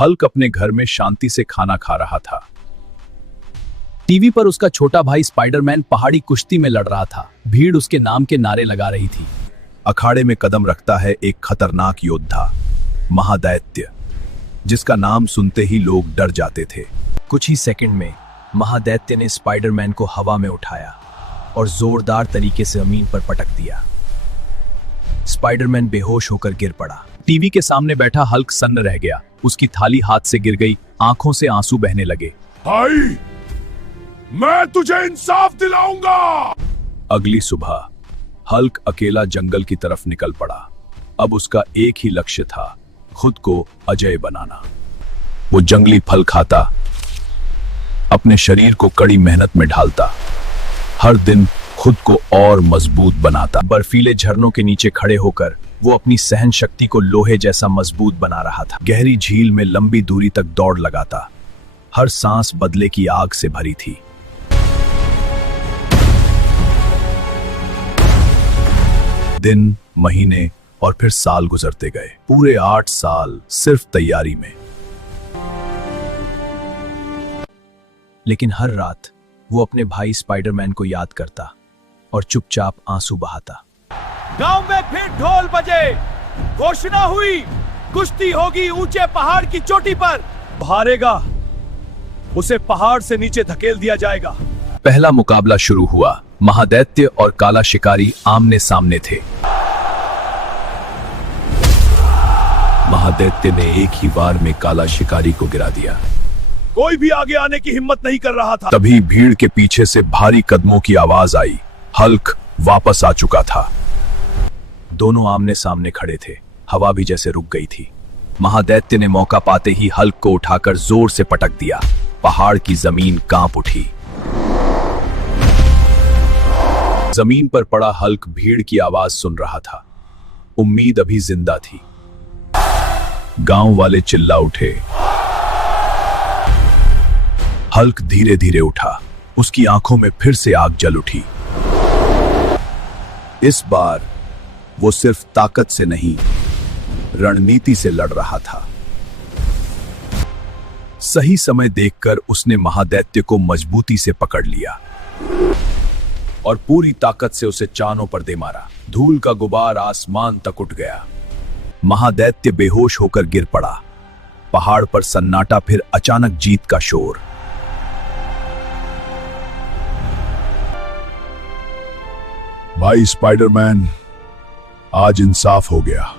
Hulk अपने घर में शांति से खाना खा रहा था। टीवी पर उसका छोटा भाई स्पाइडरमैन पहाड़ी कुश्ती में लड़ रहा था। भीड़ उसके नाम के नारे लगा रही थी। अखाड़े में कदम रखता है एक खतरनाक योद्धा, महादैत्य, जिसका नाम सुनते ही लोग डर जाते थे। कुछ ही सेकंड में महादैत्य ने स्पाइडरमैन को हवा में उठाया और जोरदार तरीके से जमीन पर पटक दिया। स्पाइडरमैन बेहोश होकर गिर पड़ा। टीवी के सामने बैठा हल्क सन्न रह गया। उसकी थाली हाथ से गिर गई, आंखों से आंसू बहने लगे। भाई, मैं तुझे इंसाफ दिलाऊंगा। अगली सुबह हल्क अकेला जंगल की तरफ निकल पड़ा। अब उसका एक ही लक्ष्य था, खुद को अजय बनाना। वो जंगली फल खाता, अपने शरीर को कड़ी मेहनत में ढालता, हर दिन खुद को और मजबूत बनाता। बर्फीले झरनों के नीचे खड़े होकर वो अपनी सहन शक्ति को लोहे जैसा मजबूत बना रहा था। गहरी झील में लंबी दूरी तक दौड़ लगाता, हर सांस बदले की आग से भरी थी। दिन, महीने और फिर साल गुजरते गए। पूरे 8 साल सिर्फ तैयारी में। लेकिन हर रात वो अपने भाई स्पाइडरमैन को याद करता और चुपचाप आंसू बहाता। गांव में फिर ढोल बजे, घोषणा हुई, कुश्ती होगी ऊंचे पहाड़ की चोटी पर। हारेगा उसे पहाड़ से नीचे धकेल दिया जाएगा। पहला मुकाबला शुरू हुआ। महादैत्य और काला शिकारी आमने सामने थे। महादैत्य ने एक ही बार में काला शिकारी को गिरा दिया। कोई भी आगे आने की हिम्मत नहीं कर रहा था। तभी भीड़ के पीछे से भारी कदमों की आवाज आई। हल्क वापस आ चुका था। दोनों आमने सामने खड़े थे। हवा भी जैसे रुक गई थी। महादैत्य ने मौका पाते ही हल्क को उठाकर जोर से पटक दिया। पहाड़ की जमीन कांप उठी। जमीन पर पड़ा हल्क भीड़ की आवाज सुन रहा था। उम्मीद अभी जिंदा थी। गांव वाले चिल्ला उठे। हल्क धीरे धीरे उठा। उसकी आंखों में फिर से आग जल उठी। इस बार वो सिर्फ ताकत से नहीं, रणनीति से लड़ रहा था। सही समय देखकर उसने महादैत्य को मजबूती से पकड़ लिया और पूरी ताकत से उसे चानों पर दे मारा। धूल का गुबार आसमान तक उठ गया। महादैत्य बेहोश होकर गिर पड़ा। पहाड़ पर सन्नाटा, फिर अचानक जीत का शोर। भाई स्पाइडरमैन, आज इंसाफ हो गया।